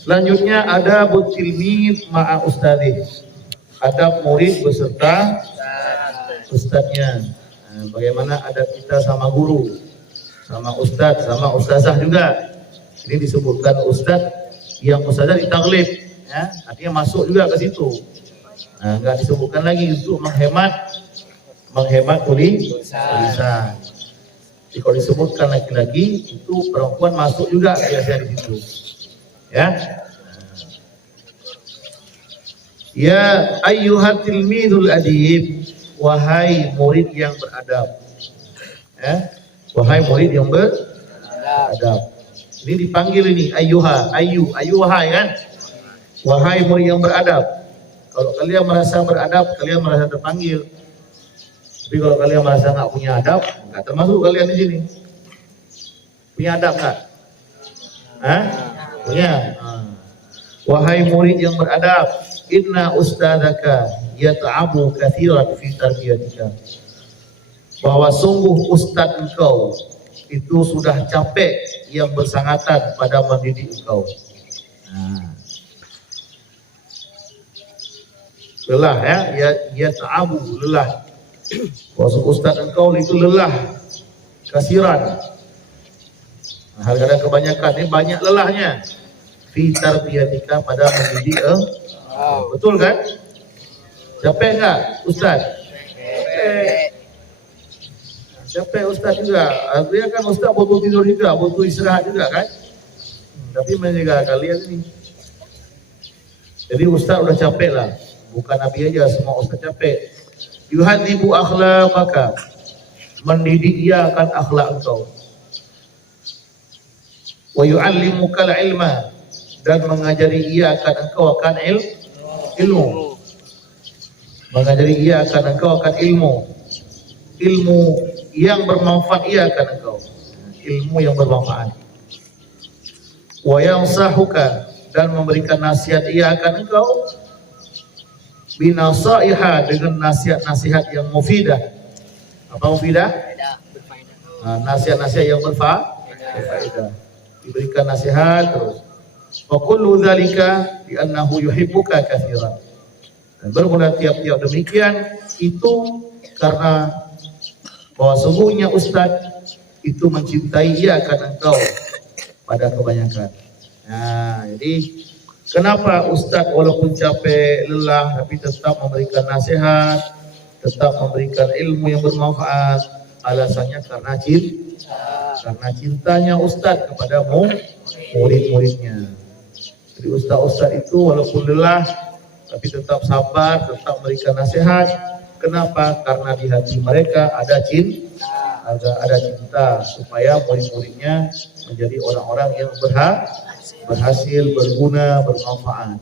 Selanjutnya ada tilmid ma'a ustadih. Adab murid beserta ustadznya. Nah, bagaimana adab kita sama guru, sama ustadz, sama ustazah juga. Ini disebutkan ustadz yang ustazah ditaglib, ya, artinya masuk juga ke situ. Nah, nggak disebutkan lagi untuk menghemat tulisan. Jadi kalau disebutkan laki-laki itu perempuan masuk juga biasanya di situ. Ya. Ya ayyuhat tilmidul adib, wahai murid yang beradab. Ya. Wahai murid yang beradab. Ini dipanggil ini ayyuha, wahai kan? Wahai murid yang beradab. Kalau kalian merasa beradab, kalian merasa terpanggil. Tapi kalau kalian merasa nggak punya adab, nggak termasuk kalian di sini. Punya adab nggak? Hah? Punya. Wahai murid yang beradab, inna ustadzaka yata'abu katsiran fi tarbiyatika. Bahwa sungguh ustadz engkau itu sudah capek yang bersangatan pada mendidik engkau. Lelah ya ta'abu, lelah. Bahwa ustadz engkau itu lelah, kasiran. Nah, hal-hal kebanyakan ini banyak lelahnya. Fi tarbiyatika pada mendidik betul kan? Capek enggak ustaz? Capek ustaz juga. Artinya kan ustaz butuh tidur juga, butuh istirahat juga kan? Tapi menjaga kalian ini. Jadi ustaz udah capek lah. Bukan Nabi aja, semua ustaz capek. Yuhadibu akhlaqaka, mendidik ia akan akhlak engkau. Wa yu'allimuka al-ilma, dan mengajari ia akan engkau akan ilmu. Mengajari ia akan engkau akan ilmu yang bermanfaat ia akan engkau, ilmu yang bermanfaat. Wa yansahuka, dan memberikan nasihat ia akan engkau, binasaiha, dengan nasihat-nasihat yang mufidah. Apa mufidah? Nasihat-nasihat yang berfaedah. Diberikan nasihat terus. Wa kullu dzalika bi annahu yuhibbuka katsiran. Dan bermula tiap-tiap demikian itu karena bahwa sungguhnya ustaz itu mencintai ia akan engkau pada kebanyakan. Nah, jadi kenapa ustaz walaupun capek, lelah, tapi tetap memberikan nasihat, tetap memberikan ilmu yang bermanfaat? Alasannya karena cintanya ustaz kepada murid-muridnya. Jadi ustaz itu walaupun lelah, tapi tetap sabar, tetap memberikan nasihat. Kenapa? Karena di hati mereka ada cinta supaya murid-muridnya menjadi orang-orang yang berhasil, berguna, bermanfaat.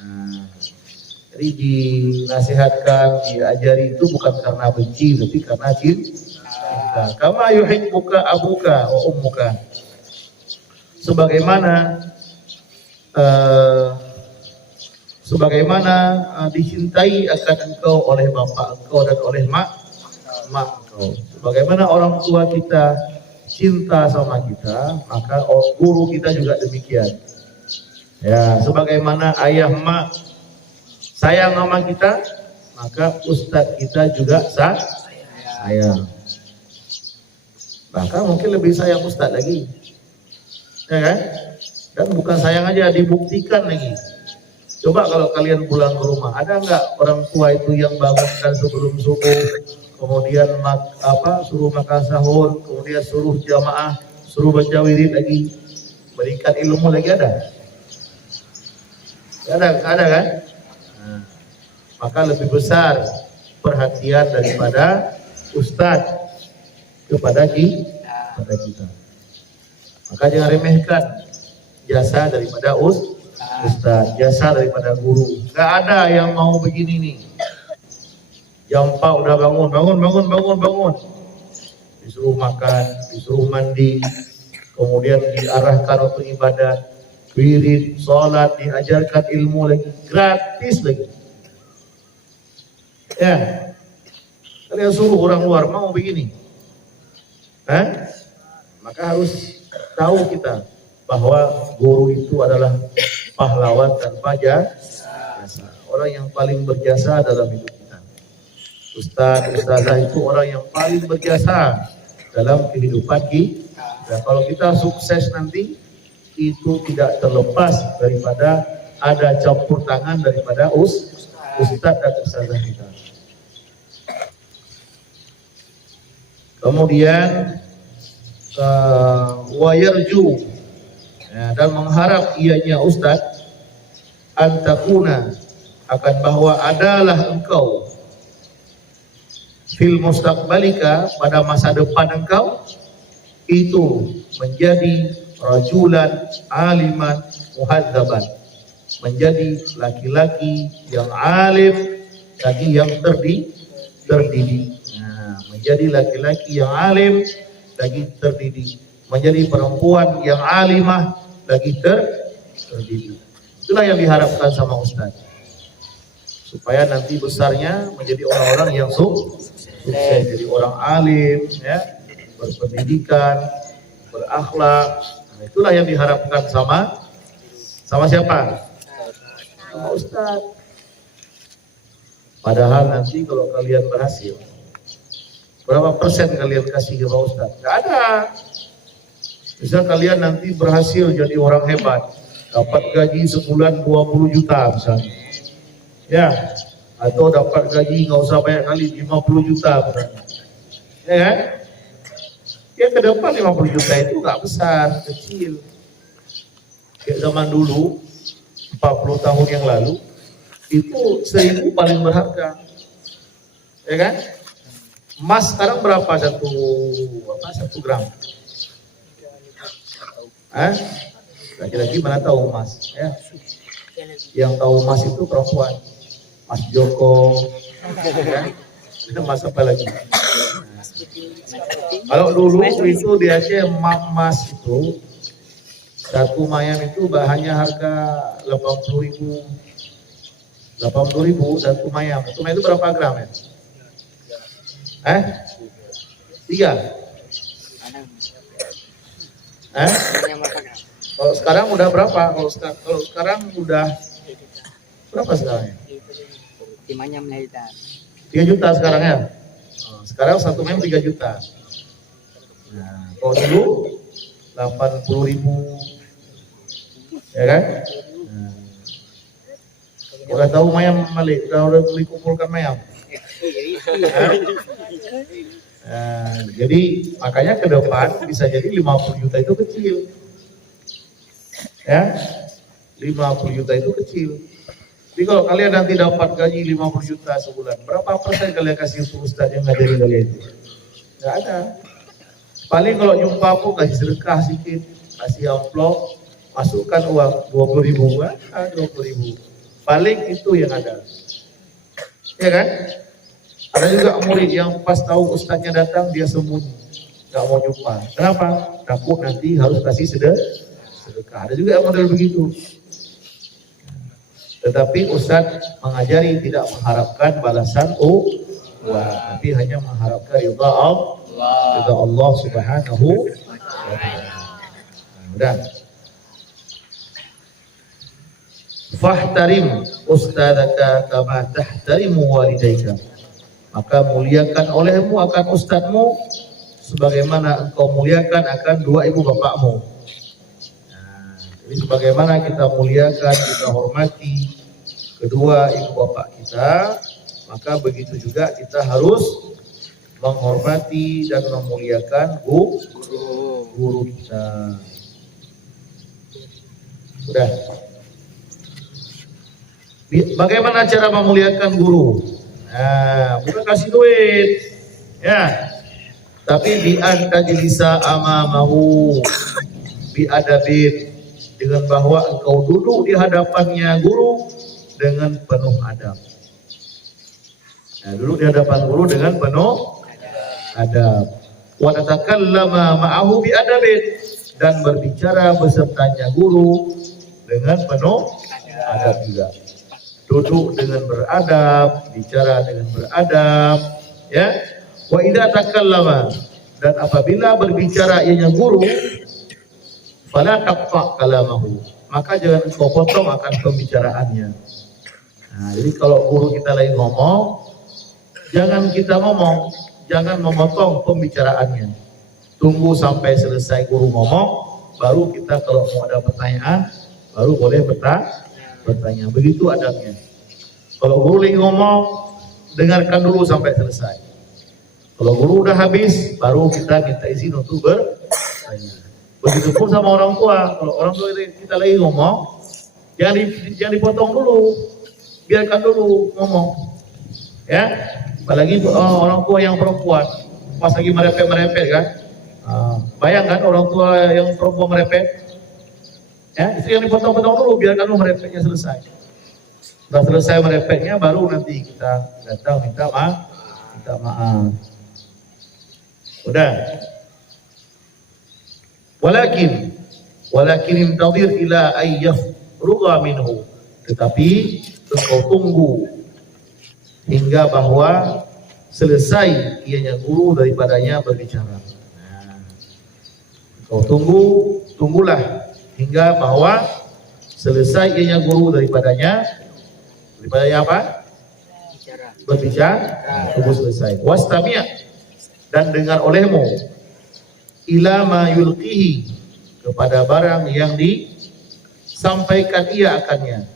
Nah, jadi dinasihatkan, diajari itu bukan karena benci, tapi karena cinta. Kama yuhibbuka abuka wa ummuka. Sebagaimana dicintai akan engkau oleh bapak engkau dan oleh mak engkau. Sebagaimana orang tua kita cinta sama kita, maka guru kita juga demikian. Ya, sebagaimana ayah mak sayang sama kita, maka ustadz kita juga sayang. Bahkan mungkin lebih sayang ustadz lagi, ya kan? Dan bukan sayang aja, dibuktikan lagi. Coba kalau kalian pulang ke rumah, ada nggak orang tua itu yang bangunkan sebelum subuh, kemudian suruh makan sahur, kemudian suruh jamaah, suruh baca wirid lagi, berikan ilmu lagi ada? Ada kan? Nah, maka lebih besar perhatian daripada ustadz kepada kita. Maka jangan remehkan jasa daripada ustaz, jasa daripada guru. Gak ada yang mau begini nih. Jam 4 udah bangun. Disuruh makan, disuruh mandi, kemudian diarahkan untuk ibadat, wirid, sholat, diajarkan ilmu lagi, gratis lagi. Ya, kalian suruh orang luar mau begini. Maka harus tahu kita bahwa guru itu adalah pahlawan tanpa jasa. Orang yang paling berjasa dalam hidup kita. Ustaz, ustazah itu orang yang paling berjasa dalam kehidupan kita. Dan kalau kita sukses nanti, itu tidak terlepas daripada ada campur tangan daripada ustaz dan ustazah kita. Kemudian wayarju, dan mengharap ianya ustaz antakuna, akan bahwa adalah engkau fil mustaqbalika, pada masa depan engkau itu menjadi rajulan aliman muhadzaban, menjadi laki-laki yang alim lagi yang terdidik. Menjadi laki-laki yang alim lagi terdidik, menjadi perempuan yang alimah lagi terdidik. Itulah yang diharapkan sama ustaz, supaya nanti besarnya menjadi orang-orang yang sukses, jadi orang alim, ya, berpendidikan, berakhlak. Nah, itulah yang diharapkan sama siapa? Sama ustaz. Padahal nanti kalau kalian berhasil, berapa persen kalian kasih ke Pak Ustaz? Gak ada. Misal kalian nanti berhasil jadi orang hebat, dapat gaji sebulan 20 juta misalnya, ya, atau dapat gaji nggak usah banyak kali 50 juta misalnya, ya kan? Ya ke depan 50 juta itu nggak besar, kecil. Kayak zaman dulu 40 tahun yang lalu itu 1000 paling berharga, ya kan? Emas sekarang berapa satu gram? Laki-laki mana tahu emas? Ya. Yang tahu emas itu perempuan, Mas Joko, ya. Emas apa lagi? Kalau dulu itu di Aceh emas itu satu mayam itu hanya harga 80.000, satu mayam. Satu mayam itu berapa gram ya? 3. Kalau sekarang udah berapa? Kalau sekarang udah berapa sekarang? 3 juta sekarang ya. Sekarang satu mem 3 juta. Nah, kalau dulu 80.000, ya kan? Udah tahu mayam Malik, udah dikumpulkan mayam. Jadi makanya ke depan bisa jadi 50 juta itu kecil, ya, 50 juta itu kecil. Jadi kalau kalian nanti dapat gaji 50 juta sebulan, berapa persen kalian kasih untuk ustaz yang ngajarin kalian itu? Nggak ada. Paling kalau jumpa aku kasih sedekah sedikit, kasih amplop, masukkan uang 20.000, 20.000. Paling itu yang ada, ya kan? Ada juga murid yang pas tahu ustaznya datang dia sembunyi, nggak mau jumpa. Kenapa? Takut nanti harus kasih sedekah. Ada juga yang model begitu. Tetapi ustaz mengajari tidak mengharapkan balasan uang, tapi hanya mengharapkan ridha Allah Subhanahu wa ta'ala. Udah. Fahtarim ustadzaka kama tahtarimu walidaika. Maka muliakan olehmu akan ustadzmu sebagaimana engkau muliakan akan dua ibu bapakmu. Nah, jadi sebagaimana kita muliakan, kita hormati kedua ibu bapak kita, maka begitu juga kita harus menghormati dan memuliakan guru kita. Sudah. Bagaimana cara memuliakan guru? Nah, bukan kasih duit, ya, tapi bi antajlisa amamahu bi adabin, dengan bahwa engkau duduk di hadapannya guru dengan penuh adab. Nah, duduk di hadapan guru dengan penuh adab. Wa tatakallama ma'ahu bi adabin, dan berbicara besertanya guru dengan penuh adab juga. Duduk dengan beradab, bicara dengan beradab, ya. Wa idza takallama, dan apabila berbicara ianya guru, fala taqta kalamahu, maka jangan engkau potong akan pembicaraannya. Nah, jadi kalau guru kita lagi ngomong, jangan kita ngomong, jangan memotong pembicaraannya. Tunggu sampai selesai guru ngomong, baru kita kalau mau ada pertanyaan, baru boleh bertanya. Begitu adabnya. Kalau guru lagi ngomong, dengarkan dulu sampai selesai. Kalau guru udah habis, baru kita minta izin untuk bertanya. Begitupun sama orang tua. Kalau orang tua kita lagi ngomong, jangan dipotong dulu, biarkan dulu ngomong. Ya, apalagi orang tua yang perempuan, pas lagi merepet kan. Bayangkan orang tua yang perempuan merepet, ya itu yang dipotong-potong dulu, biarkan dulu merepetnya selesai. Sudah selesai merepetnya, baru nanti kita datang minta maaf. Udah. Walakin intadir ila ayyaf ruga minhu. Tetapi engkau tunggu hingga bahwa selesai ianya guru daripadanya berbicara. Engkau tunggulah hingga bahwa selesai ianya guru daripadanya apa? Berbicara. Tunggu selesai. Wastami' dan dengar olehmu ila ma yulqihi kepada barang yang disampaikan ia akannya.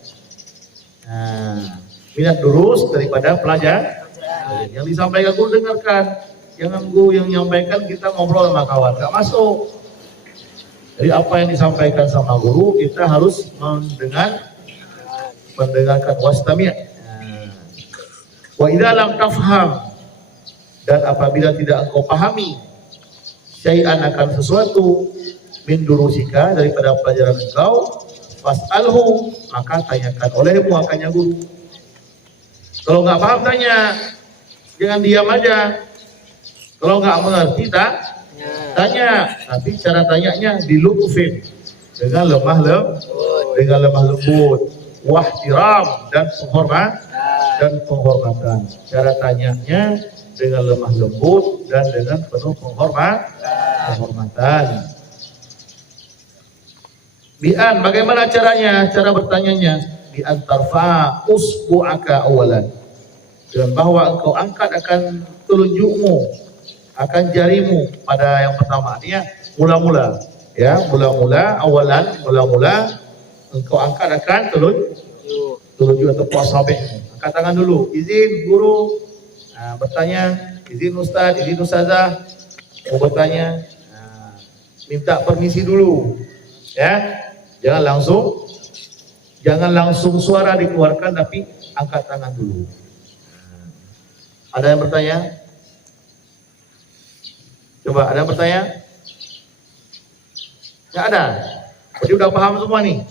Minat durus daripada pelajar yang disampaikan guru dengarkan. Jangan guru yang menyampaikan kita ngobrol sama kawan, gak masuk. Jadi apa yang disampaikan sama guru kita harus mendengarkan wastami'. Wa idza lam tafham, dan apabila tidak engkau pahami syai'an akan sesuatu min durusika daripada pelajaran engkau, fas'alhu, maka tanyakan olehmu akannya guru. Kalau nggak paham tanya, jangan diam aja. Kalau nggak mengerti tanya, tapi cara tanyanya dilutfin, dengan lemah lembut, wahtiram dan penghormatan. Cara tanyanya dengan lemah lembut dan dengan penuh penghormatan. Bi'an, bagaimana caranya? Cara bertanyanya bi'an tarfa usbu'aka awalan, dengan bahwa engkau angkat akan telunjukmu, akan jarimu pada yang pertama. Artinya mula-mula engkau angkat akan telunjuk atau asabi'mu. Angkat tangan dulu, izin guru bertanya, izin ustaz, izin ustazah mau bertanya, minta permisi dulu, ya. Jangan langsung suara dikeluarkan, tapi angkat tangan dulu. Ada yang bertanya? Coba, ada yang bertanya? Nggak ada? Jadi udah paham semua nih?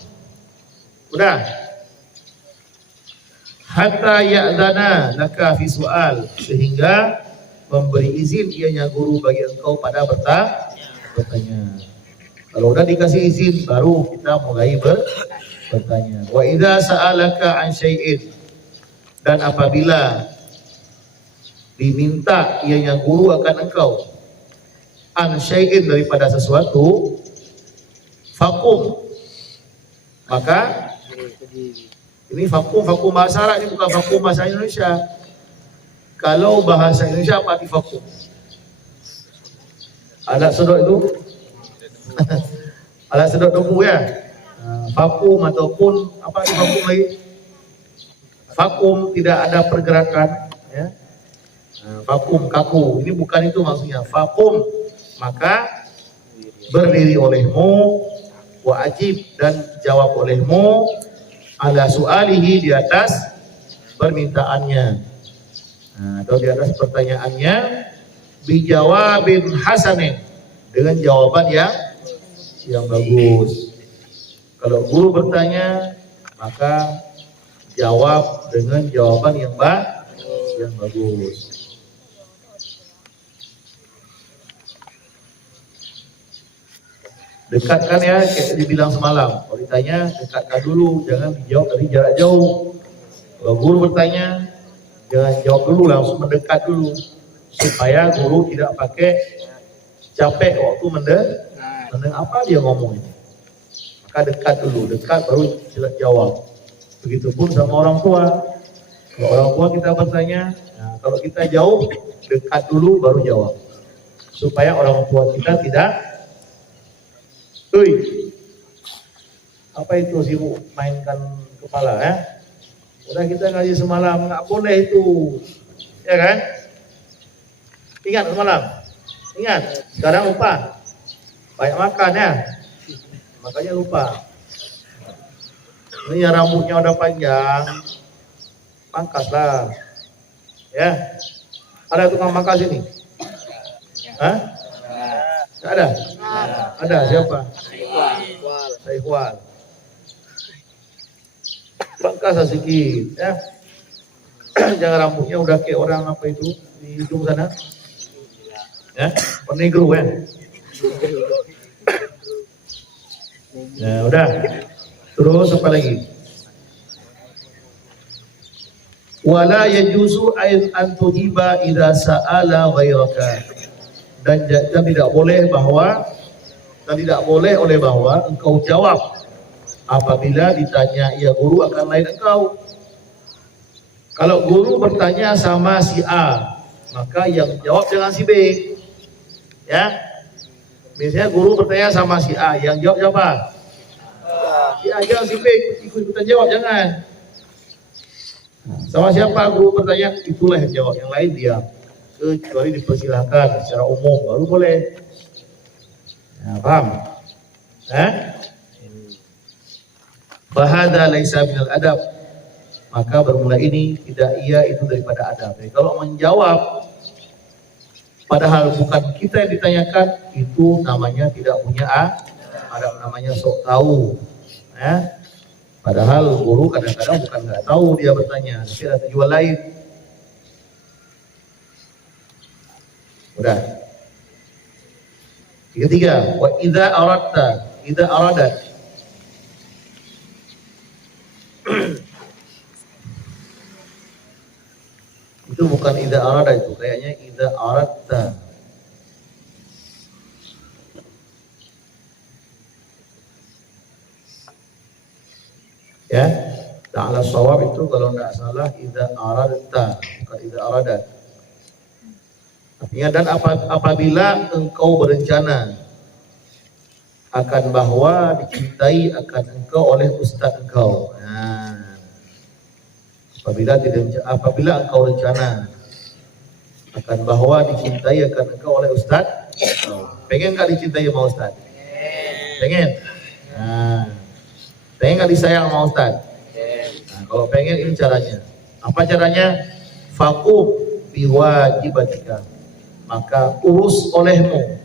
Udah? Hatta ya'dana laka fi su'al, sehingga memberi izin ianya guru bagi engkau pada bertanya. Kalau udah dikasih izin, baru kita mulai bertanya. Wa idza sa'alaka an syai'in, dan apabila diminta ianya guru akan engkau an syai'in daripada sesuatu, fakum, maka ini vakum bahasa Arab, ini bukan vakum bahasa Indonesia. Kalau bahasa Indonesia apa arti vakum? Alat sedot itu? Alat sedot debu ya. Vakum ataupun apa arti vakum lagi? Vakum, tidak ada pergerakan. Ya. Vakum, kaku. Ini bukan itu maksudnya. Vakum, maka berdiri olehmu, wajib dan jawab olehmu ala su'alihi, di atas permintaannya, atau di atas pertanyaannya, bijawabin hasanin, dengan jawaban yang bagus. Kalau guru bertanya, maka jawab dengan jawaban yang bagus. Dekatkan ya, kayak dibilang semalam. Kalau ditanya, dekatkan dulu, jangan dijawab dari jarak jauh. Kalau guru bertanya, jangan jawab dulu, langsung mendekat dulu, supaya guru tidak pakai capek waktu mendengar apa dia ngomong ini. Maka maka dekat dulu, dekat baru jawab. Begitupun sama orang tua. Kalau orang tua kita bertanya, nah, kalau kita jauh, dekat dulu baru jawab. Supaya orang tua kita tidak, apa itu sibuk mainkan kepala ya? Udah kita ngaji semalam, nggak boleh itu, ya kan? Ingat semalam, ingat. Sekarang lupa, banyak makan ya, makanya lupa. Ini yang rambutnya udah panjang, pangkaslah, ya. Ada tukang pangkas ini? Hah? Nggak ada? Ada siapa? Saikhwal. Pangkas sedikit, ya. Jangan rambutnya udah kayak orang apa itu di hidung sana, ya. Penegro ya. Nah, udah. Terus apa lagi? Wala yajuzu an tujiba idza sa'ala ghairaka. Dan tidak boleh bahwa engkau jawab apabila ditanya ya guru akan lain engkau. Kalau guru bertanya sama si A, maka yang jawab jangan si B. Ya. Misalnya guru bertanya sama si A, yang jawab siapa? Si A, jangan si B ikut-ikutan jawab, jangan. Sama siapa guru bertanya, itulah yang jawab, yang lain diam. Kecuali dipersilahkan secara umum baru boleh. Nah, paham? Fahadha laisa minal adab. Maka bermula ini tidak ia itu daripada adab. Jadi kalau menjawab padahal bukan kita yang ditanyakan, itu namanya tidak punya adab, namanya sok tahu. Padahal guru kadang-kadang bukan nggak tahu dia bertanya, tapi ada tujuan lain. Udah. Ketiga, wa idza aradat. Itu bukan idza arada, itu kayaknya idza aradta. Ya, ta'ala shawab itu kalau enggak salah idza aradta, bukan idza aradat. Artinya dan apabila engkau berencana akan bahwa dicintai akan engkau oleh ustaz engkau. Nah, apabila engkau rencana akan bahwa dicintai akan engkau oleh ustaz, pengen nggak dicintai sama ustaz? Pengen. Nah, pengen nggak disayang sama ustaz? Nah, kalau pengen ini caranya. Apa caranya? Faqum biwajibatika. Maka urus olehmu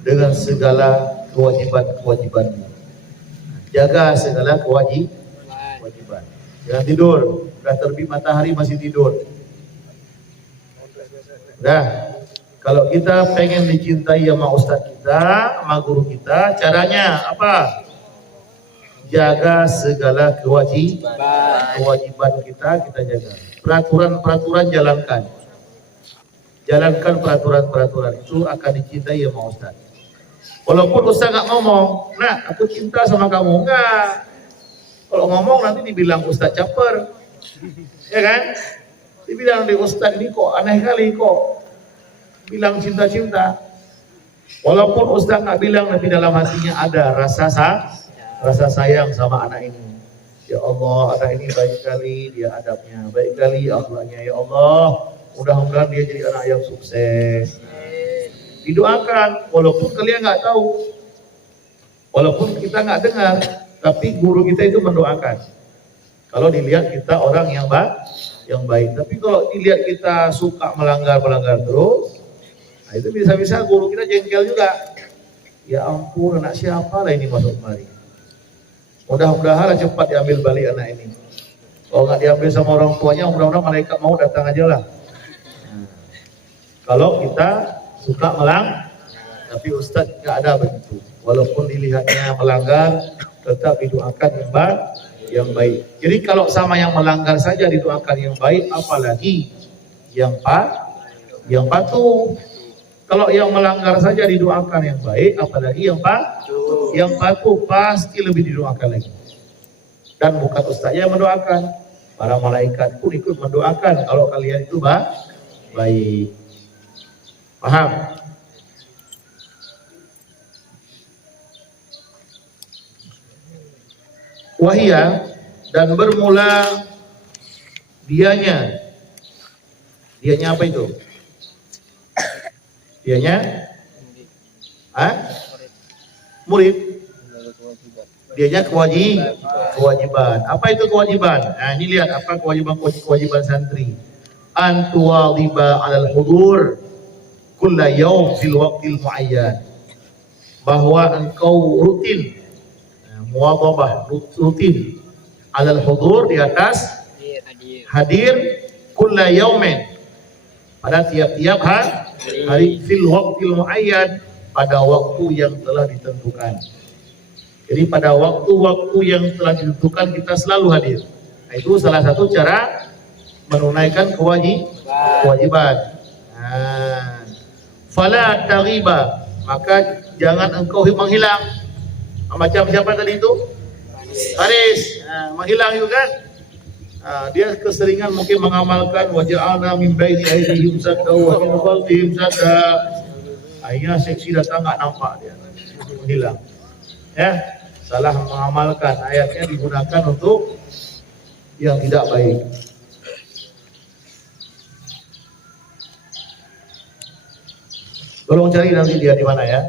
dengan segala kewajiban-kewajibanmu. Jaga segala kewajiban. Jangan tidur. Udah terbit matahari masih tidur. Udah. Kalau kita pengen dicintai sama ustaz kita, sama guru kita, caranya apa? Jaga segala kewajiban kita jaga. Peraturan jalankan. Jalankan peraturan itu akan dicintai sama ustaz. Walaupun ustaz nggak ngomong, nah aku cinta sama kamu, enggak. Kalau ngomong nanti dibilang ustaz caper, ya kan? Dibilang di ustaz ini kok aneh kali kok bilang cinta-cinta. Walaupun ustaz nggak bilang, tapi dalam hatinya ada rasa sayang sama anak ini. Ya Allah, anak ini baik kali dia adabnya, baik kali akhlaknya. Ya Allah, mudah-mudahan dia jadi anak yang sukses. Didoakan, walaupun kalian nggak tahu, walaupun kita nggak dengar, tapi guru kita itu mendoakan. Kalau dilihat kita orang yang baik, tapi kalau dilihat kita suka melanggar terus, nah itu bisa-bisa guru kita jengkel juga. Ya ampun, anak siapa lah ini masuk kemari. Mudah-mudahan cepat diambil balik anak ini. Kalau nggak diambil sama orang tuanya, mudah-mudahan malaikat mau datang aja lah. Kalau kita suka tapi ustadz nggak ada begitu. Walaupun dilihatnya melanggar, tetap didoakan yang baik. Jadi kalau sama yang melanggar saja didoakan yang baik, apalagi yang patuh. Kalau yang melanggar saja didoakan yang baik, apalagi yang patuh pasti lebih didoakan lagi. Dan bukan ustaznya yang mendoakan, para malaikat pun ikut mendoakan kalau kalian itu baik. Paham? Wahia, dan bermula dianya apa itu? Dianya murid. Dianya kewajiban. Apa itu kewajiban? Nah, ini lihat apa kewajiban santri. Antuwadhiba 'alal hudur kulla yaum fil waqtil muayyan. Bahwa engkau rutin muwadhabah, rutin 'alal hudur, di atas hadir kulla yaumin, pada tiap-tiap hari, fil waqtil muayyan, pada waktu yang telah ditentukan. Jadi pada waktu-waktu yang telah ditentukan kita selalu hadir. Nah, itu salah satu cara menunaikan kewajiban. Nah, fala taghiba, maka jangan engkau menghilang. Macam siapa tadi itu? Haris. Nah, menghilang juga kan? Nah, dia keseringan mungkin mengamalkan waja'alna min baini aydihim sadda wa min khalfihim sadda. Akhirnya seksi datang nggak nampak, dia menghilang. Ya, salah mengamalkan, ayatnya digunakan untuk yang tidak baik. Tolong cari nanti dia di mana ya.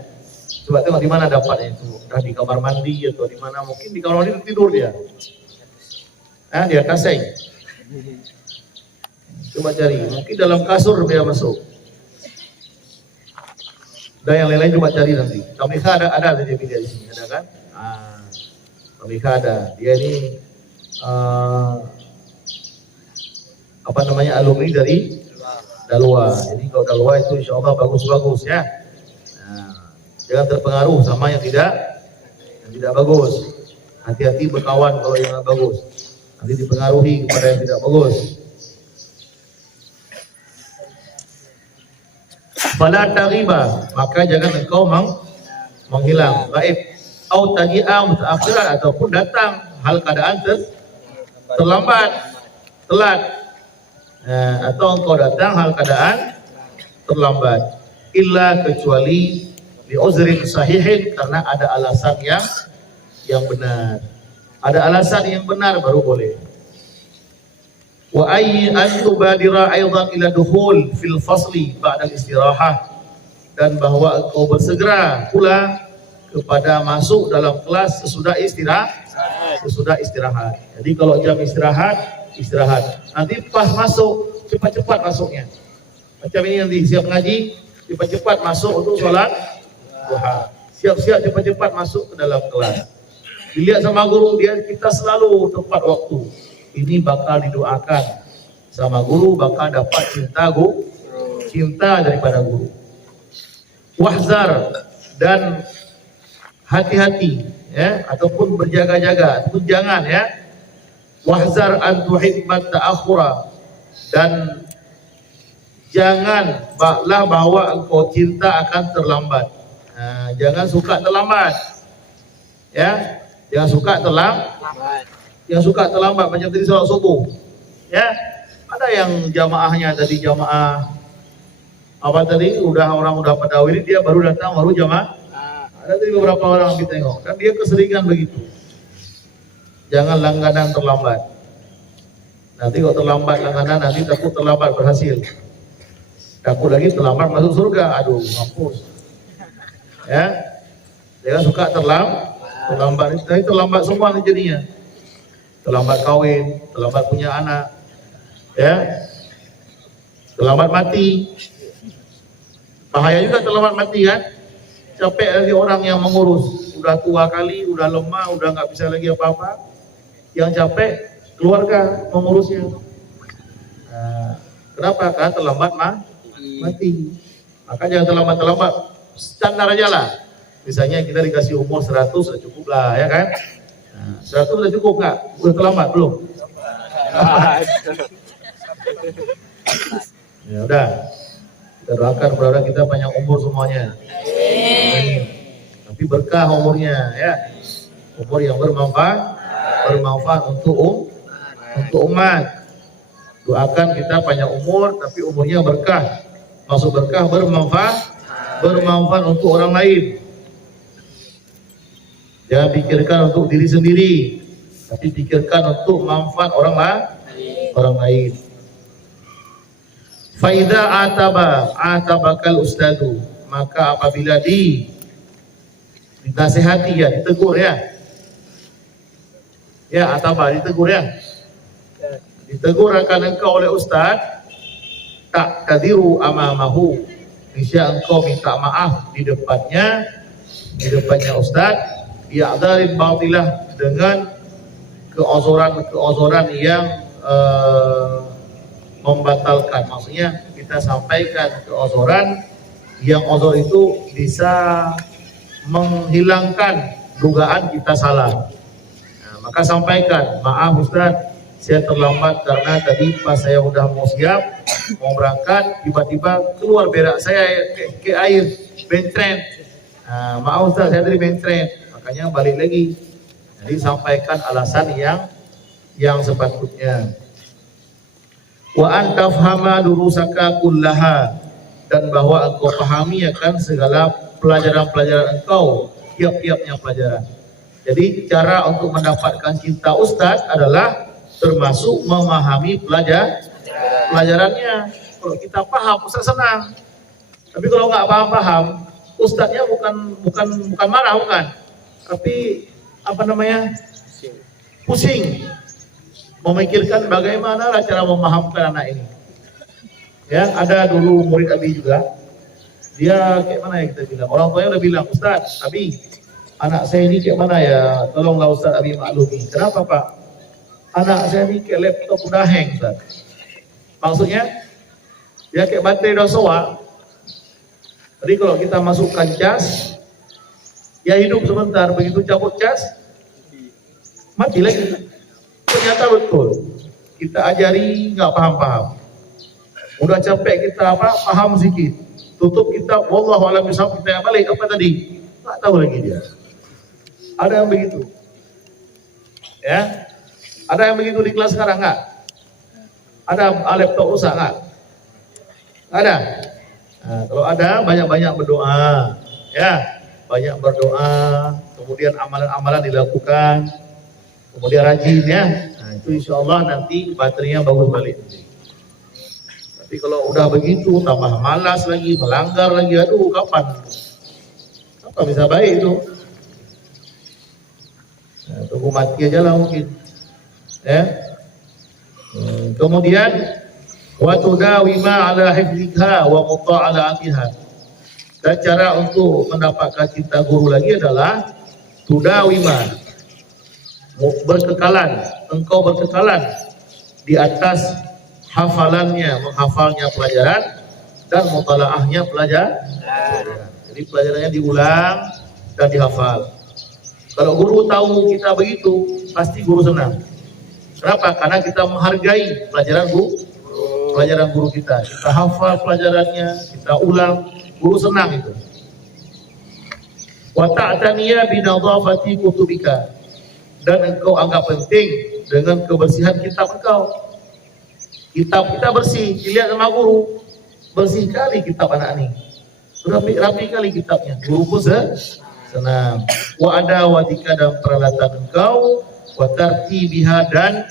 Coba tengok di mana dapatnya itu. Dah di kamar mandi atau di mana? Mungkin di kamar mandi tidur dia. Di atas seng. Coba cari. Mungkin dalam kasur dia masuk. Dan yang lain-lain coba cari nanti. Kamika ada dia di sini, ada kan? Kamika ada. Dia ini alumni dari Dalwa. Jadi kalau Dalwa itu insya Allah bagus-bagus ya. Jangan terpengaruh sama yang tidak bagus. Hati-hati berkawan kalau yang bagus. Nanti dipengaruhi kepada yang tidak bagus. Fala taghiba, maka jangan engkau menghilang, gaib. Au taji'a mutaakhiran, ataupun datang hal keadaan terlambat, telat. Atau engkau datang hal keadaan terlambat. Illa, kecuali bi uzrin sahihin, karena ada alasan yang benar. Ada alasan yang benar baru boleh. Wa ayy an tubadira aidan ila dukhul fil fasli ba'da istirahah, dan bahwa engkau bersegera pula kepada masuk dalam kelas sesudah istirahat. Jadi kalau jam istirahat. Nanti pas masuk cepat-cepat masuknya. Macam ini nanti siap ngaji, cepat-cepat masuk untuk sholat duha. Siap-siap cepat-cepat masuk ke dalam kelas. Dilihat sama guru kita selalu tepat waktu. Ini bakal didoakan sama guru, bakal dapat cinta daripada guru. Wahzar, dan hati-hati ya, ataupun berjaga-jaga, ataupun jangan ya. Wahzar an tuhibbat ta'akhura, dan janganlah bahwa engkau cinta akan terlambat. Jangan suka terlambat ya, jangan suka terlambat macam tadi salat subuh ya. Ada yang jamaahnya tadi udah orang pada wirid, dia baru datang baru jamaah. Ada tadi beberapa orang kita tengok kan, dia keseringan begitu. Jangan langganan terlambat. Nanti kalau terlambat langganan, nanti takut terlambat berhasil. Takut lagi terlambat masuk surga. Aduh, mampus. Ya, jangan suka terlambat. Nanti terlambat semua jadinya. Terlambat kawin, terlambat punya anak, ya, terlambat mati. Bahaya juga terlambat mati kan. Capek lagi orang yang mengurus, udah tua kali, udah lemah, udah nggak bisa lagi apa-apa. Yang capek keluarga mengurusnya. Kenapa? Karena terlambat mati. Maka jangan terlambat. Standar aja lah. Misalnya kita dikasih umur 100 sudah cukup lah ya kan. 100 sudah cukup nggak? Udah terlambat belum? Ya udah. Kita Kita doakan mudah-mudahan kita panjang umur semuanya. Amin. Tapi berkah umurnya ya. Umur yang bermanfaat untuk umat. Doakan kita panjang umur tapi umurnya berkah. Maksud berkah bermanfaat untuk orang lain. Jangan pikirkan untuk diri sendiri, tapi pikirkan untuk manfaat orang lain. Faida atabakal ustadu, maka apabila dinasihati ya, ditegur ya. Ya, ataba ditegur ya. Ditegur akan engkau oleh ustaz, tak kadiru amamahu, bisa engkau minta maaf di depannya ustaz, bi'adzarin batilah, dengan keozoran yang membatalkan. Maksudnya kita sampaikan keozoran yang ozor itu bisa menghilangkan dugaan kita salah. Nah, maka sampaikan, maaf Ustaz, saya terlambat karena tadi pas saya udah mau siap mau berangkat tiba-tiba keluar berak saya ke air bentren. Nah, maaf Ustaz, saya tadi bentren, makanya balik lagi. Jadi sampaikan alasan yang sepatutnya. Wa antafhama durusaka kullaha, dan bahwa engkau pahami akan segala pelajaran-pelajaran engkau, tiap-tiapnya pelajaran. Jadi cara untuk mendapatkan cinta Ustadz adalah termasuk memahami pelajarannya. Kalau kita paham, Ustadz senang. Tapi kalau nggak paham, Ustadznya bukan marah, bukan. Tapi pusing. Memikirkan bagaimana cara memahamkan anak ini. Ya, ada dulu murid Abi juga. Dia kayak mana ya kita bilang? Orang tuanya udah bilang, Ustaz, Abi, anak saya ini kayak mana ya? Tolonglah Ustaz Abi maklumi. Kenapa Pak? Anak saya ini kayak laptop udah hang, Ustaz. Maksudnya, dia kayak baterai udah soak. Jadi kalau kita masukkan cas, ya hidup sebentar. Begitu cabut cas, mati lagi. Ternyata betul. Kita ajari nggak paham-paham. Udah capek kita paham sedikit. Tutup kitab, wallahu a'lam bishawab, kita balik apa tadi? Nggak tahu lagi dia. Ada yang begitu. Ya. Ada yang begitu di kelas sekarang nggak? Ada laptop rusak nggak? Ada. Nah, kalau ada banyak-banyak berdoa. Ya, banyak berdoa. Kemudian amalan-amalan dilakukan. Kemudian rajin ya. Nah, itu insya Allah nanti baterainya bagus balik. Tapi kalau udah begitu tambah malas lagi, melanggar lagi, aduh kapan bisa baik itu? Nah, tunggu mati aja lah mungkin. Ya. Kemudian wa tudawima ala hifdhiha wa muta'alatiha. Dan cara untuk mendapatkan cinta guru lagi adalah tudawima, engkau berkekalan di atas hafalannya, menghafalnya pelajaran, dan mutalaahnya pelajaran. Jadi pelajarannya diulang dan dihafal. Kalau guru tahu kita begitu, pasti guru senang. Kenapa? Karena kita menghargai pelajaran guru kita. Kita hafal pelajarannya, kita ulang, guru senang itu. Wa ta'taniya bi nadhafati kutubika, dan engkau anggap penting dengan kebersihan kitab engkau. Kitab kita bersih, dilihat sama guru, bersih kali kitab anak ini, rapi kali kitabnya, guru pun senang. Wa ada watika, dan peralatan engkau, wa tartibiha, dan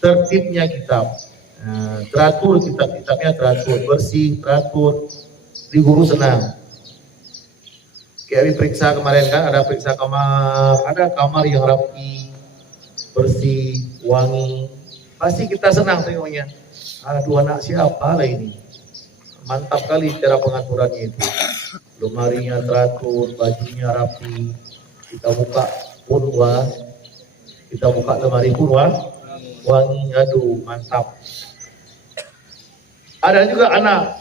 tertibnya kitab. Nah, teratur kitabnya teratur, bersih, teratur, di guru senang. Kayak periksa kemarin kan, ada periksa kamar, ada kamar yang rapi, bersih, wangi. Pasti kita senang tengoknya. Aduh, anak siapa lah ini. Mantap kali cara pengaturannya itu. Lemarinya teratur, bajunya rapi. Kita buka lemari pun wangi. Aduh, mantap. Ada juga anak,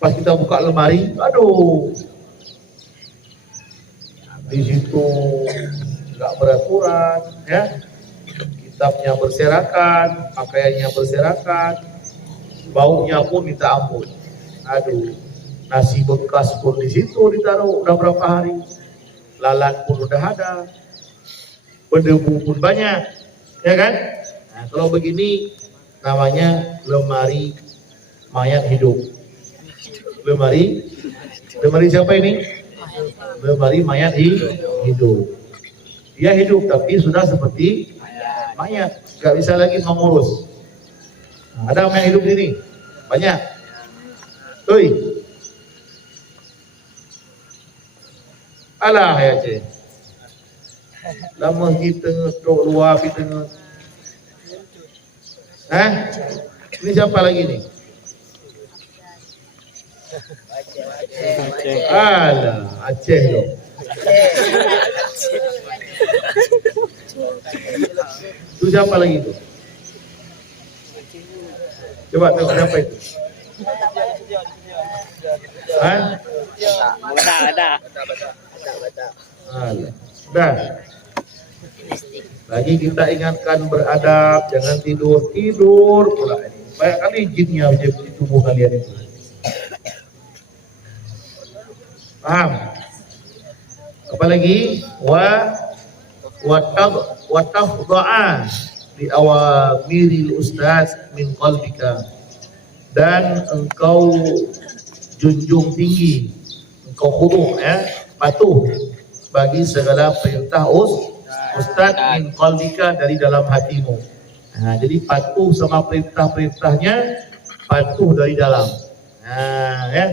pas kita buka lemari, aduh, di situ nggak beraturan, ya, kitabnya berserakan, pakaiannya berserakan, baunya pun minta ampun. Aduh, nasi bekas pun di situ ditaruh udah berapa hari, lalat pun udah ada, berdebu pun banyak, ya kan? Nah, kalau begini namanya lemari mayat hidup. Lemari siapa ini? Lemari mayat hidup. Dia hidup tapi sudah seperti mayat, nggak bisa lagi mengurus. Nah, ada mayat hidup ini banyak. Oi, alah ya cek. Lama kita duduk luar kita. Ini siapa lagi nih? Alah, Aceh dong. Itu siapa lagi itu? Coba tengok siapa itu? Ada. Dah. Lagi kita ingatkan beradab, jangan tidur pula ini. Banyak kali jinnya di tubuh kalian itu. Paham? Apalagi wa tafdha'a li awamiril ustaz min qalbika, dan engkau junjung tinggi, engkau khudu', patuh bagi segala perintah ustaz min qalbika, dari dalam hatimu. Nah, jadi patuh sama perintah-perintahnya, patuh dari dalam. Nah,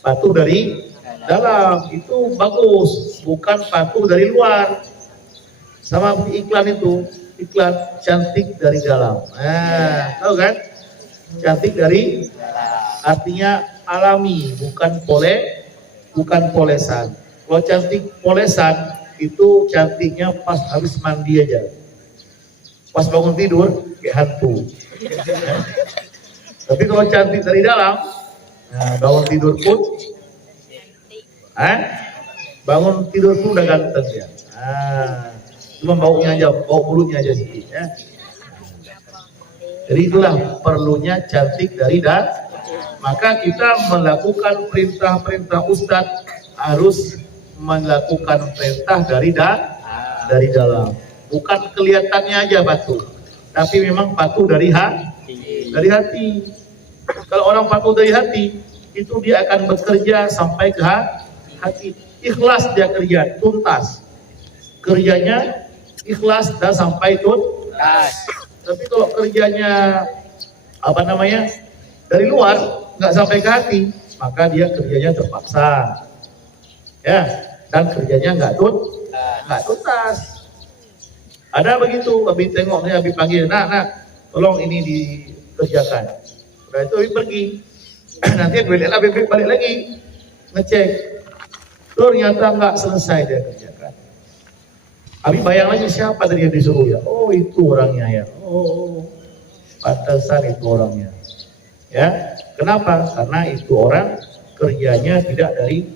patuh dari dalam itu bagus, bukan patuh dari luar. Sama iklan itu, iklan cantik dari dalam. Nah, tahu kan? Cantik dari, artinya alami, bukan polesan. Kalau cantik polesan itu cantiknya pas habis mandi aja. Pas bangun tidur kayak hantu. Tapi kalau cantik dari dalam, nah, bangun tidur pun udah ganteng ya. Cuma baunya aja, bau mulutnya aja sedikit ya. Jadi itulah perlunya cantik dari dalam. Maka kita melakukan perintah-perintah ustadz harus melakukan perintah dari dalam. Bukan kelihatannya aja patuh, tapi memang patuh dari hati. Kalau orang patuh dari hati, itu dia akan bekerja sampai ke hati. Ikhlas dia kerja, tuntas. Kerjanya ikhlas dan sampai tuntas. Tapi kalau kerjanya dari luar, nggak sampai ke hati, maka dia kerjanya terpaksa. Ya, dan kerjanya nggak tuntas. Ada begitu, Abi tengok nih, Abi panggil, nak, tolong ini dikerjakan. Udah itu Abi pergi. Nanti Abi balik lagi ngecek. Ternyata nggak selesai dia kerjakan. Abi bayang lagi siapa tadi yang disuruh ya? Oh itu orangnya ya. Oh pantesan itu orangnya. Ya, kenapa? Karena itu orang kerjanya tidak dari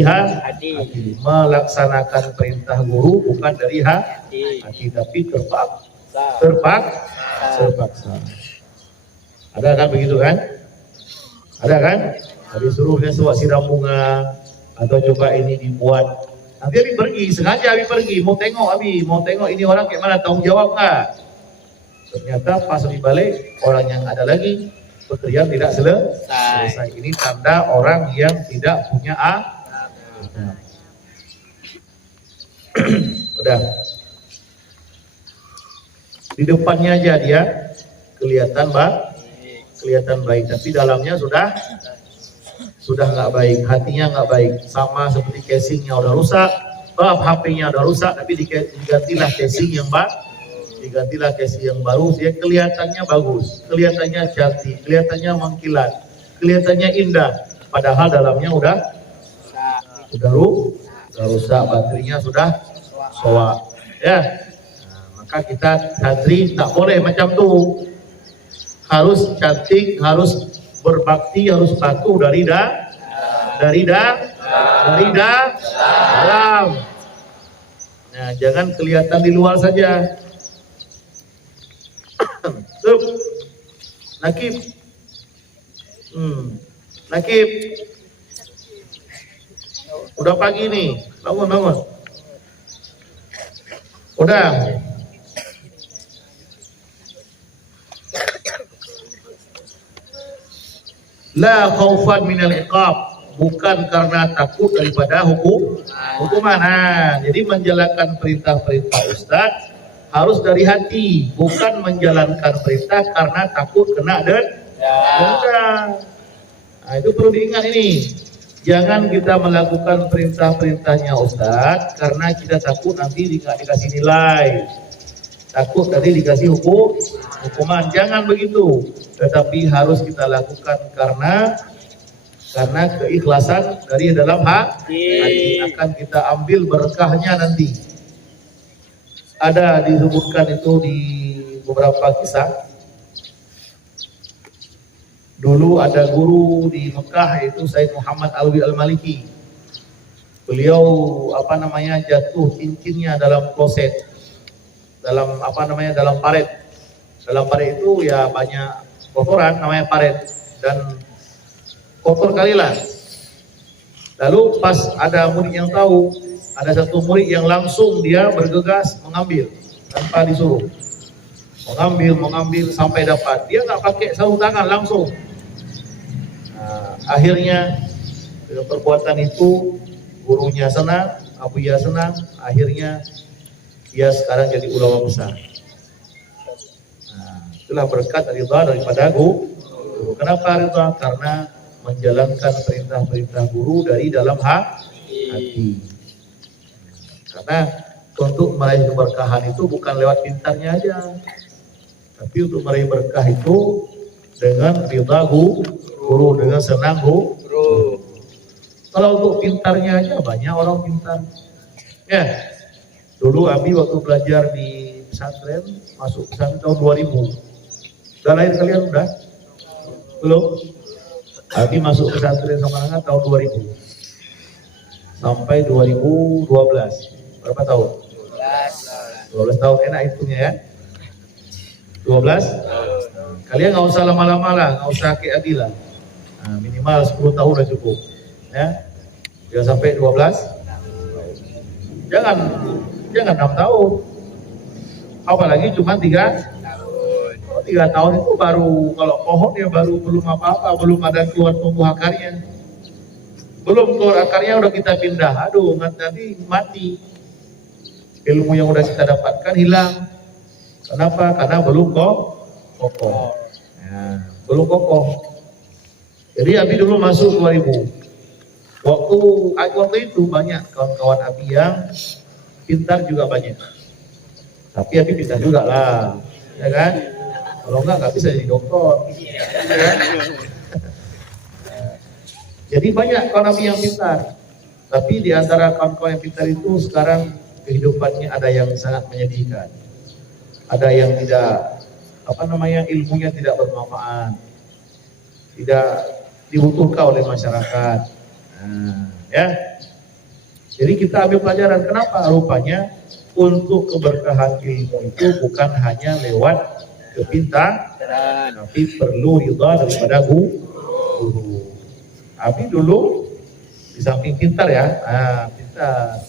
hati, melaksanakan perintah guru bukan dari hati, tapi terpaksa. Ada kan begitu kan? Ada kan? Tadi suruh dia siram bunga atau coba ini dibuat. Nanti Abi pergi, sengaja Abi pergi, mau tengok ini orang kayak mana, tanggung jawab nggak? Ternyata pas Abi balik, orang yang ada lagi pekerjaan tidak selesai. Ini tanda orang yang tidak punya udah di depannya aja dia kelihatan baik, tapi dalamnya sudah nggak baik, hatinya nggak baik. Sama seperti casingnya udah rusak, HP-nya udah rusak, tapi digantilah casing yang baru, dia kelihatannya bagus, kelihatannya cantik, kelihatannya mengkilat, kelihatannya indah, padahal dalamnya udah rusak, baterainya sudah soak. Ya, maka kita santri tak boleh macam tuh. Harus cantik, harus berbakti, harus patuh dari dalam. Nah, jangan kelihatan di luar saja. Nakib. Nakib. Udah pagi nih. Bangun. Udah. La khaufan minal iqab, bukan karena takut daripada hukuman. Nah, jadi menjalankan perintah-perintah Ustaz harus dari hati, bukan menjalankan perintah karena takut kena denda. Nah, itu perlu diingat ini. Jangan kita melakukan perintah-perintahnya Ustaz karena kita takut nanti dikasih nilai. Takut tadi dikasih hukuman, jangan begitu. Tetapi harus kita lakukan karena keikhlasan dari dalam hati, akan kita ambil berkahnya nanti. Ada disebutkan itu di beberapa kisah. Dulu ada guru di Mekah yaitu Said Muhammad Alwi Al-Maliki. Beliau jatuh cincinnya dalam kloset. Dalam paret. Dalam paret itu ya banyak kotoran, namanya paret, dan kotor kalilah. Lalu pas ada murid yang tahu, ada satu murid yang langsung dia bergegas mengambil tanpa disuruh. Mengambil sampai dapat. Dia nggak pakai sarung tangan, langsung. Nah, akhirnya dengan perbuatan itu gurunya senang, Abuya senang, akhirnya dia sekarang jadi ulama besar. Nah, itulah berkat ridha daripada guru. Kenapa ridha? Karena menjalankan perintah-perintah guru dari dalam hati. Karena untuk meraih keberkahan itu bukan lewat pintarnya aja, tapi untuk meraih berkah itu dengan ridha guru, dengan senang guru. Kalau untuk pintarnya aja banyak orang pintar. Ya. Dulu Abi waktu belajar di pesantren, masuk pesantren tahun 2000. Udah lahir kalian udah? Belum? Abi masuk pesantren Samaranga tahun 2000. Sampai 2012. Berapa tahun? 12 tahun, enak hitungnya ya. 12? Kalian nggak usah lama-lama lah, nggak usah kayak Abi lah. Nah, minimal 10 tahun udah cukup. Ya. Jangan sampai 12. Jangan 6 tahun, apalagi cuma 3 tahun itu baru, kalau pohon ya baru belum apa-apa, belum ada keluar tumbuh akarnya, belum keluar akarnya udah kita pindah, aduh nanti mati, ilmu yang udah kita dapatkan hilang. Kenapa? Karena belum kokoh. Ya, belum kokoh. Jadi Abi dulu masuk 2000. Waktu itu banyak kawan-kawan Abi yang pintar juga banyak, tapi Abi pintar juga lah, ya kan? Kalau nggak bisa jadi dokter, ya kan? Jadi banyak kawan Abi yang pintar, tapi di antara kawan-kawan yang pintar itu sekarang kehidupannya ada yang sangat menyedihkan, ada yang tidak, ilmunya tidak bermanfaat, tidak dibutuhkan oleh masyarakat. Nah, ya. Jadi kita ambil pelajaran, kenapa? Rupanya untuk keberkahan ilmu itu bukan hanya lewat kepintaran, tapi perlu ridha daripada guru. Abi dulu di samping pintar ya, pintar.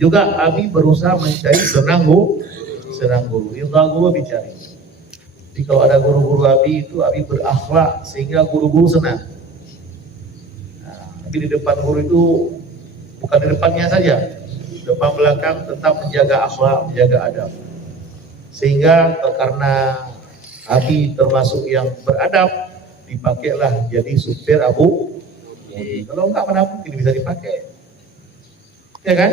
Juga Abi berusaha mencari senang guru, ridha guru Abi cari. Jadi kalau ada guru-guru Abi itu Abi berakhlak sehingga guru-guru senang. Nah, Abi di depan guru itu bukan di depannya saja, depan belakang tetap menjaga akhlak, menjaga adab. Sehingga karena Abi termasuk yang beradab, dipakailah jadi supir Abu. Kalau enggak mana mungkin bisa dipakai, ya kan?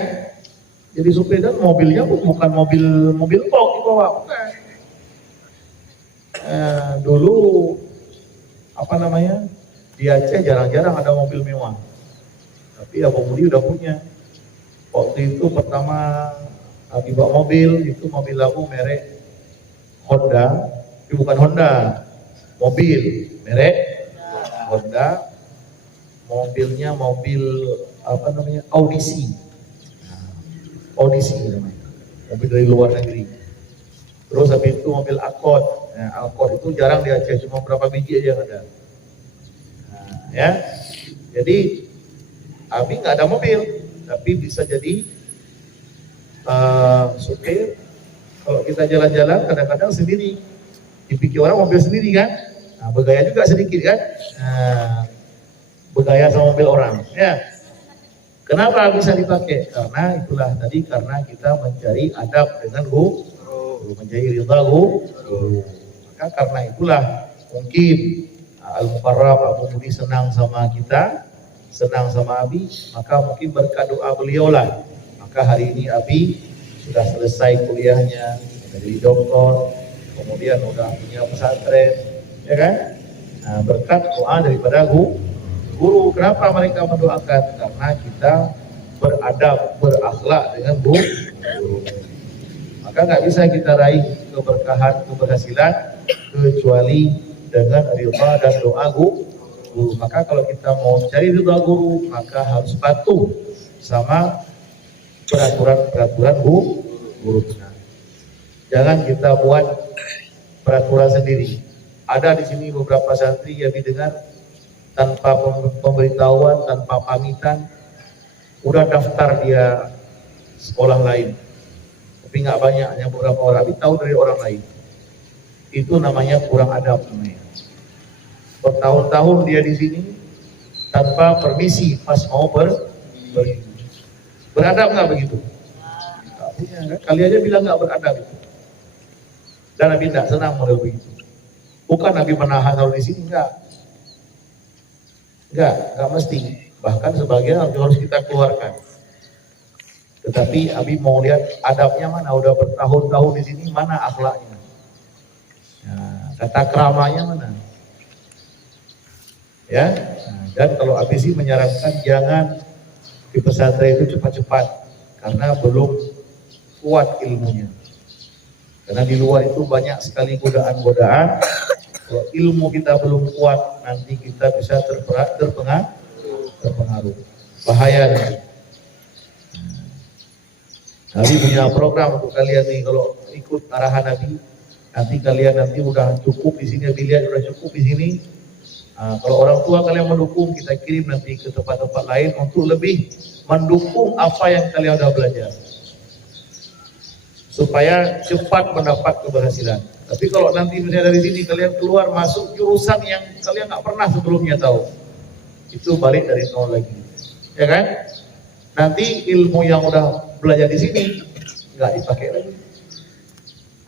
Jadi supir, dan mobilnya bukan mobil box dibawa, bukan. Dulu di Aceh jarang-jarang ada mobil mewah. Tapi Abang Budi udah punya. Waktu itu pertama Abi bawa mobil, itu mobil Abu merek Honda, tapi bukan Honda, mobil merek Honda, mobilnya mobil Audisi. Audisi namanya, mobil dari luar negeri. Terus habis itu mobil Accord, Ya, angkot itu jarang di Aceh, cuma berapa biji aja yang ada. Nah, ya, jadi Abi nggak ada mobil, tapi bisa jadi supir. Kalau kita jalan-jalan kadang-kadang sendiri, dipikir orang mobil sendiri kan, nah, bergaya juga sedikit kan, nah, bergaya sama mobil orang. Ya, kenapa bisa dipakai? Karena itulah tadi, karena kita mencari adab dengan guru, mencari ridha guru. Maka karena itulah mungkin Al-Mukarram Abu Budi senang sama kita, senang sama Abi, maka mungkin berkat doa beliau lah. Maka hari ini Abi sudah selesai kuliahnya, sudah jadi doktor, kemudian sudah punya pesantren, ya kan? Nah, berkat doa daripada guru. Kenapa mereka mendoakan? Karena kita beradab, berakhlak dengan guru. Maka nggak bisa kita raih keberkahan, keberhasilan kecuali dengan ridha dan doa guru. Maka kalau kita mau cari ridha guru, maka harus patuh sama peraturan guru. Jangan kita buat peraturan sendiri. Ada di sini beberapa santri yang didengar tanpa pemberitahuan, tanpa pamitan, udah daftar dia sekolah lain. Tapi nggak banyak, hanya beberapa orang. Tapi tahu dari orang lain. Itu namanya kurang adab namanya. Bertahun-tahun dia di sini tanpa permisi pas mau pergi. Beradab nggak begitu? Nggak punya kan? Kali aja bilang nggak beradab itu. Dan Nabi tidak senang model begitu. Bukan Nabi menahan kalau di sini, enggak mesti. Bahkan sebagian harus kita keluarkan. Tetapi Abi mau lihat adabnya mana, udah bertahun-tahun di sini, mana akhlaknya, tata keramanya mana. Ya, dan kalau Abi sih menyarankan jangan di pesantren itu cepat-cepat, karena belum kuat ilmunya. Karena di luar itu banyak sekali godaan-godaan. Kalau ilmu kita belum kuat, nanti kita bisa terpengaruh. Bahaya nanti. Nabi punya program untuk kalian nih, kalau ikut arahan Nabi, nanti kalian udah cukup di sini, dilihat udah cukup di sini. Kalau orang tua kalian mendukung, kita kirim nanti ke tempat-tempat lain untuk lebih mendukung apa yang kalian udah belajar, supaya cepat mendapat keberhasilan. Tapi kalau nanti misalnya dari sini kalian keluar masuk jurusan yang kalian nggak pernah sebelumnya tahu, itu balik dari nol lagi, ya kan? Nanti ilmu yang udah belajar di sini nggak dipakai lagi.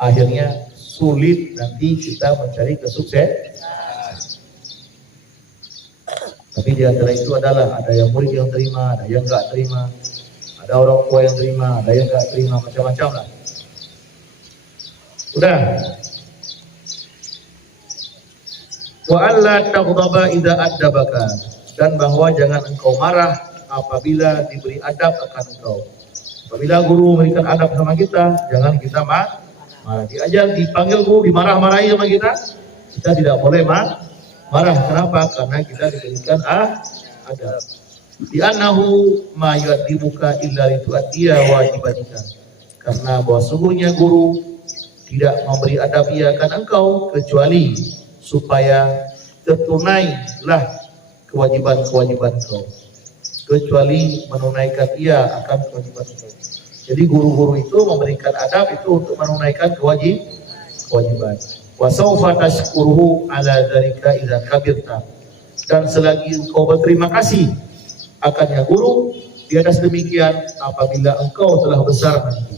Akhirnya sulit nanti kita mencari kesuksesan. Tapi di antara itu adalah ada yang murid yang terima, ada yang nggak terima, ada orang tua yang terima, ada yang nggak terima, macam-macam lah. Udah. Wa alla taghdaba idza adabaka, dan bahwa jangan engkau marah apabila diberi adab akan engkau. Apabila guru memberikan adab sama kita, jangan kita marah. Diajar, dipanggil guru, dimarah-marahi sama kita tidak boleh marah. Kenapa? Karena kita diberikan adab. Di annahu ma yu'addibuka illa litu'addiya wajibatika. Karena bahwa sungguhnya guru tidak memberi adab ia akan engkau kecuali supaya tertunailah kewajiban-kewajiban engkau. Kecuali menunaikan ia akan kewajiban engkau. Jadi guru-guru itu memberikan adab itu untuk menunaikan kewajiban. Wa sawfa tashkuruhu ala dzalika idza kabirta. Dan selagi engkau berterima kasih akannya guru di atas demikian apabila engkau telah besar nanti.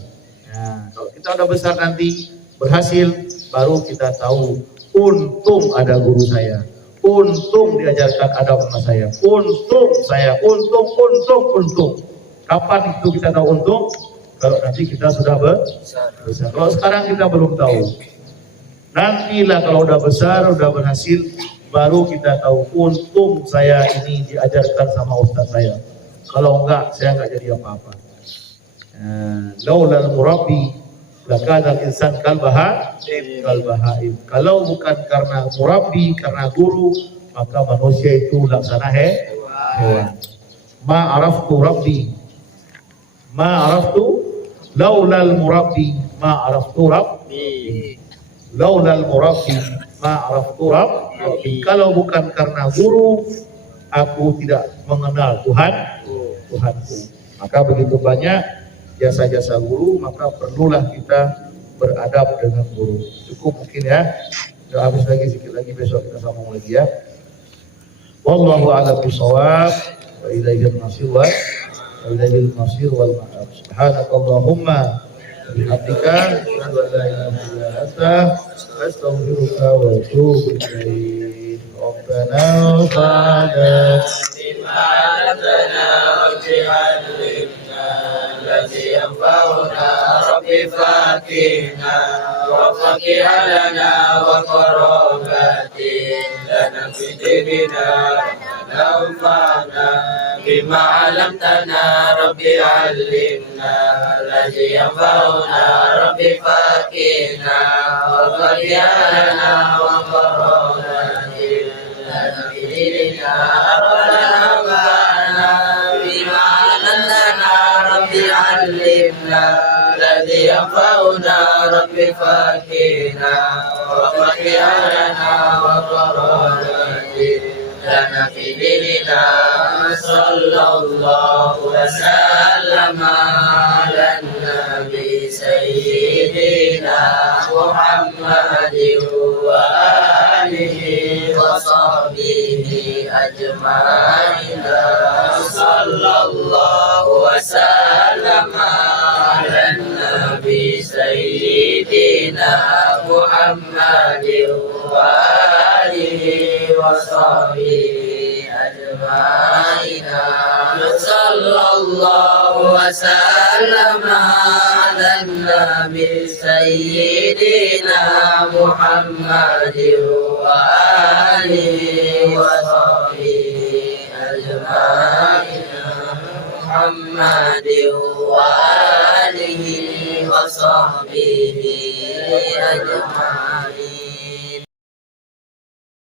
Nah, kalau kita udah besar nanti berhasil, baru kita tahu untung ada guru saya, untung diajarkan adab sama saya, untung. Kapan itu kita tahu untung? Kalau nanti kita sudah besar. Kalau sekarang kita belum tahu. Nantilah kalau udah besar, udah berhasil, baru kita tahu untung saya ini diajarkan sama ustaz saya. Kalau enggak, saya enggak jadi apa-apa. Laulal murabbi lakana al-insan kalbahaim. Kalau bukan karena murabbi, karena guru, maka manusia itu laksana hewan. Ma'araftu laulal murabbi ma'araftu rabbi. laulal murabbi ma'araftu rabbi. Kalau bukan karena guru, aku tidak mengenal Tuhanku. Maka begitu banyak jasa-jasa guru, maka perlulah kita beradab dengan guru. Cukup mungkin ya. Udah habis lagi, sedikit lagi besok kita sambung lagi ya. Wallahu a'lam bishawab. Wa ilaihil masir wa ilaihil masir wal ma'ab. Subhanakallahumma wa bihamdika asyhadu an la ilaha illa anta astaghfiruka wa atubu ilaik. Rabbana fa'ala الذي ينفعنا ربي فاتنا وفقه لنا وقرابتي لنا في ديننا ننفعنا بما علمتنا ربي علمنا الذي ينفعنا ربي فاتنا وفقه لنا وقرابتي لنا في ديننا ربنا ننفعنا بما علمتنا ربي علمنا الذي ينفعنا ربي فاكهنا وفقهنا وقرابتي لنا في ديننا صلى الله وسلم على النبي سيدنا محمد وآله وصحبه أجمعين صلى الله وسلم على النبي سيدنا محمد وآله وصحبه أجمعين صلى الله وسلم على النبي سيدنا محمد وآله وصحبه أجمعين محمد وآله وصحبه أجمعين.